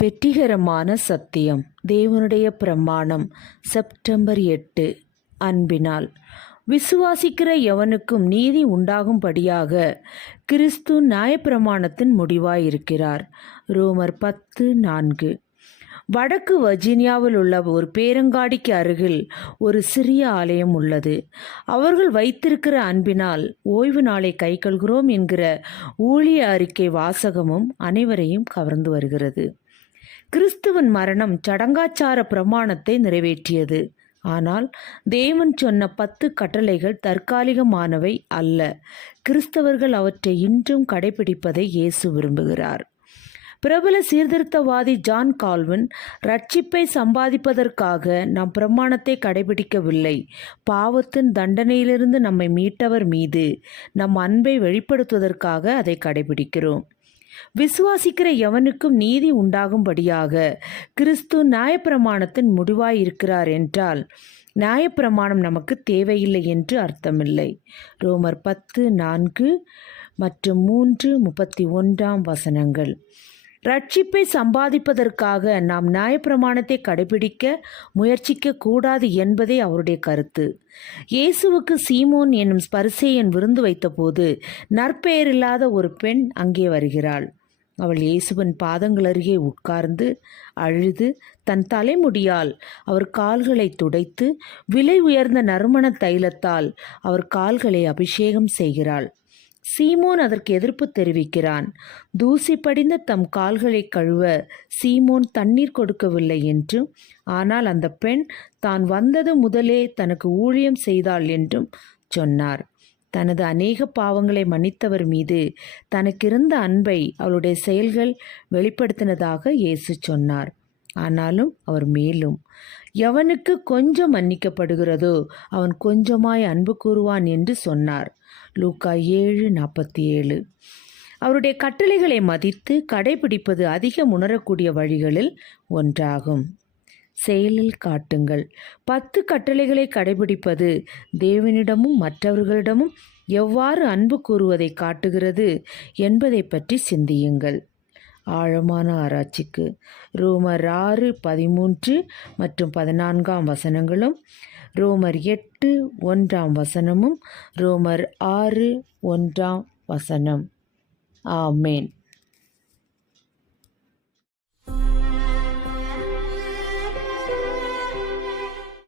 வெற்றிகரமான சத்தியம். தேவனுடைய பிரமாணம் செப்டம்பர் எட்டு அன்பினால். விசுவாசிக்கிற எவனுக்கும் நீதி உண்டாகும்படியாக கிறிஸ்து நியாயப்பிரமாணத்தின் முடிவாயிருக்கிறார். ரோமர் பத்து நான்கு. வடக்கு வர்ஜீனியாவில் உள்ள ஒரு பேரங்காடிக்கு அருகில் ஒரு சிறிய ஆலயம் உள்ளது. அவர்கள் வைத்திருக்கிற அன்பினால் ஓய்வு நாளை கைக்கொள்கிறோம் என்கிற ஊழிய அறிக்கை வாசகமும் அனைவரையும் கவர்ந்து வருகிறது. கிறிஸ்துவன் மரணம் சடங்காச்சார பிரமாணத்தை நிறைவேற்றியது. ஆனால் தேவன் சொன்ன பத்து கட்டளைகள் தற்காலிகமானவை அல்ல. கிறிஸ்தவர்கள் அவற்றை இன்றும் கடைபிடிப்பதை இயேசு விரும்புகிறார். பிரபல சீர்திருத்தவாதி ஜான் கால்வின் ரட்சிப்பை சம்பாதிப்பதற்காக நாம் பிரமாணத்தை கடைபிடிக்கவில்லை. பாவத்தின் தண்டனையிலிருந்து நம்மை மீட்டவர் மீது நம் அன்பை வெளிப்படுத்துவதற்காக அதை கடைபிடிக்கிறோம். விசுவாசிக்கிற எவனுக்கும் நீதி உண்டாகும்படியாக கிறிஸ்து நியாயப்பிரமாணத்தின் முடிவாய் இருக்கிறார் என்றால் நியாயப்பிரமாணம் நமக்கு தேவையில்லை என்று அர்த்தமில்லை. ரோமர் பத்து நான்கு மற்றும் மூன்று முப்பத்தி ஒன்றாம் வசனங்கள். ரட்சிப்பை சம்பாதிப்பதற்காக நாம் நியாயப்பிரமாணத்தை கடைபிடிக்க முயற்சிக்க கூடாது என்பதே அவருடைய கருத்து. இயேசுவுக்கு சீமோன் என்னும் ஸ்பரிசேயன் விருந்து வைத்தபோது நற்பெயரில்லாத ஒரு பெண் அங்கே வருகிறாள். அவள் இயேசுவின் பாதங்கள் அருகே உட்கார்ந்து அழுது தன் தலைமுடியால் அவர் கால்களை துடைத்து விலை உயர்ந்த நறுமண தைலத்தால் அவர் கால்களை அபிஷேகம் செய்கிறாள். சீமோன் அதற்கு எதிர்ப்பு தெரிவிக்கிறான். தூசி படிந்த தம் கால்களை கழுவ சீமோன் தண்ணீர் கொடுக்கவில்லை என்றும் ஆனால் அந்த பெண் தான் வந்தது முதலே தனக்கு ஊழியம் செய்தாள் என்றும் சொன்னார். தனது அநேக பாவங்களை மன்னித்தவர் மீது தனக்கிருந்த அன்பை அவளுடைய செயல்கள் வெளிப்படுத்தினதாக இயேசு சொன்னார். ஆனாலும் அவர் மேலும் எவனுக்கு கொஞ்சம் மன்னிக்கப்படுகிறதோ அவன் கொஞ்சமாய் அன்பு கூறுவான் என்று சொன்னார். லூக்கா ஏழு நாற்பத்தி ஏழு அவருடைய கட்டளைகளை மதித்து கடைபிடிப்பது அதிகம் உணரக்கூடிய வழிகளில் ஒன்றாகும். செயலில் காட்டுங்கள். பத்து கட்டளைகளை கடைபிடிப்பது தேவனிடமும் மற்றவர்களிடமும் எவ்வாறு அன்பு கூறுவதை காட்டுகிறது என்பதை பற்றி சிந்தியுங்கள். ஆழமான ஆராய்ச்சிக்கு. ரோமர் ஆறு பதிமூன்று மற்றும் பதினான்காம் வசனங்களும் ரோமர் எட்டு ஒன்றாம் வசனமும் ரோமர் ஆறு ஒன்றாம் வசனம். ஆமேன்.